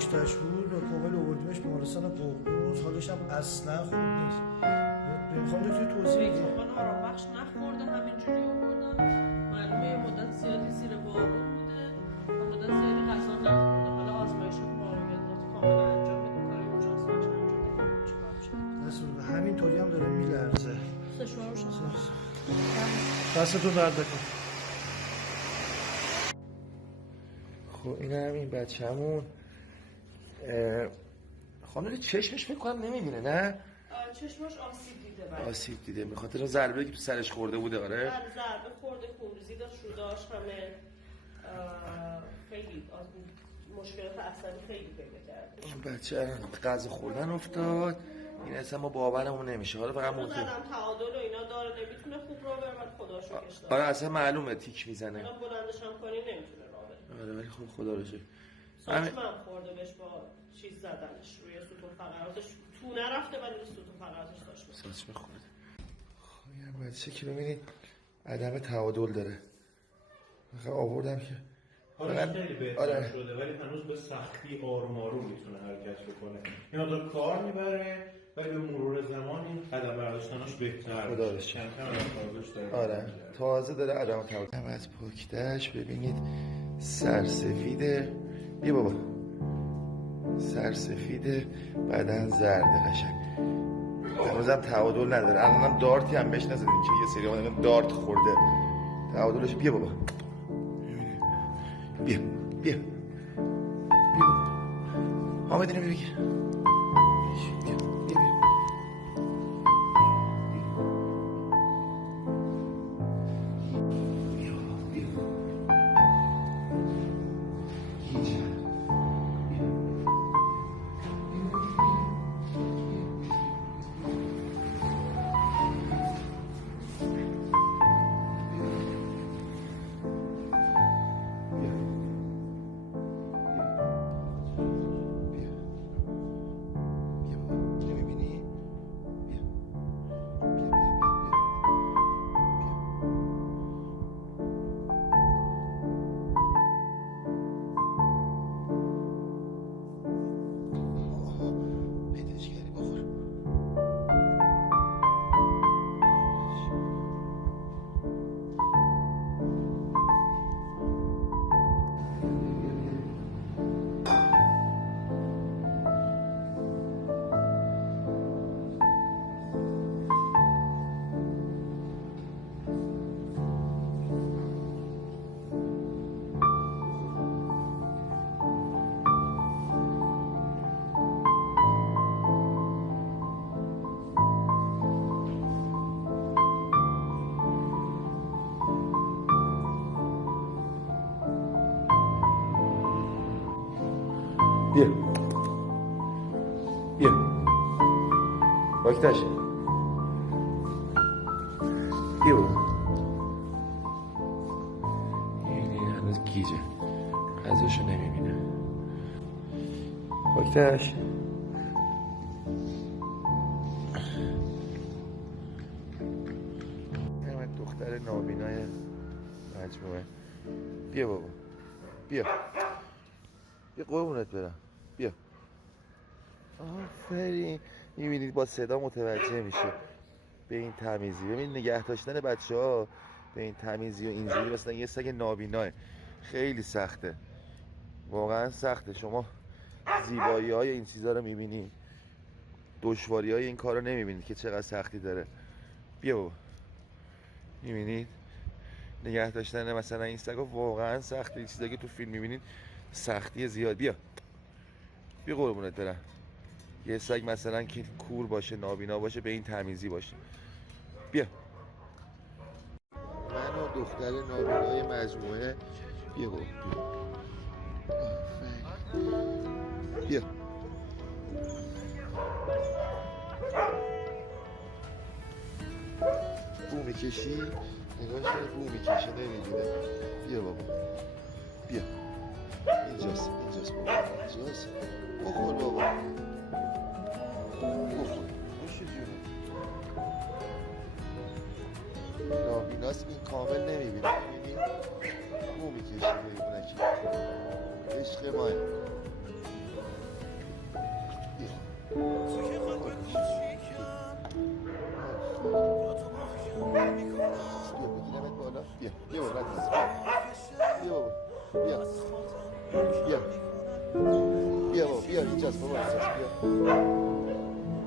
پاکتش بود و کامل آوردیمش بیمارستان ققنوس. حالش هم اصلا خوب نیست. میخوام دکتر توضیح بدی. من آرام بخش نخورده، همینجوری آوردم. معلومه یه مدت زیادی زیر بارون بوده و مدت زیادی غذا نخورده. حالا آزمایش معاینات کامل انجام بدیم، کاری اورژانس بچه انجام بدیم. چیکار میشه؟ همینطوری هم داره میلرزه. سشوار شد. دستتون درد نکنه. خب این همین بچه‌مون خانم چشمش فکر کنم نمیبینه نه؟ چشمش آسیب دیده. آسیب دیده به خاطر ضربه‌ای که تو سرش خورده بوده. آره ضربه خورده، خونریزی داشت، رو داشت، همه خیلی مشکلات عصبی خیلی پیدا کرده. این بچه غذا خوردن افتاد. این اصلا ما باورمون نمیشه. حالا فقط زدم تعادل و اینا داره، نمیتونه خوب راه بره، ولی خدا شکرش داره. آره اصلا معلومه تیک میزنه. الان بلندش هم کنی نمیتونه راه بره. آره ولی خب خدا رو شکر. ساچمه خورده بهش با چیز زدنش روی ستون فقراتش، تو نرفته ولی ستون فقراتش داشت. ساچمه خورده. خب این بچه که ببینید عدم تعادل داره. آخه آوردم که حالش خیلی بهتر شده ولی هنوز به سختی آروم آروم میتونه حرکت بکنه. این آدم کار میبره ولی به مرور زمان این قدم برداشتناش بهتر میشه. کم کم عدم داره. آره تازه داره عدم تعادل. از پاکتش ببینید سرسفیده. بیا بابا سرسفیده، بدن زرده قشنگ. هنوزم تعادل نداره. الانم دارتی هم بهش نزدیم که یه سری آدم دارت خورده. تعادلش بیا بابا. بیا بیا بیا حامد اینو بگیر. بیا بیا بیا بیا بیا باکتش بیا این هنوز گیجه غذاشو نمیبینه. باکتش این دختر نابینای مجموعه. بیا بابا بیا بیا قربونت برم. بیا آفرین. میبینید با صدا متوجه میشه به این تمیزی. ببین نگه داشتن بچه ها به این تمیزی و اینجوری مثلا یه سگ نابیناه خیلی سخته، واقعا سخته. شما زیبایی های این چیزا رو میبینید، دشواری های این کار رو نمیبینید که چقدر سختی داره. بیا بابا میبینید نگه داشتن مثلا این سگا واقعا سخته. این چیزایی که تو فیلم میبینید سختی زیاد. بیا بیا قربونت برم. یه سگ مثلا که کور باشه نابینا باشه به این تمیزی باشه. بیا من و دختر نابینای مجموعه. بیا بابا بیا بیا بو میکشی نگاه شده بو میکشه نمیگیره. بیا بابا بیا اینجاست بابا اینجاست. بخور بابا بخور نوش جونه. نابیناست این کامل نمیبینه. ببینی بو میکشه ببینکی عشق ماه. بگیرمت بالا. بیا بیا بابا بیا بابا بیا بیا بیا بابا بیا اینجاست بابا اینجاست بیا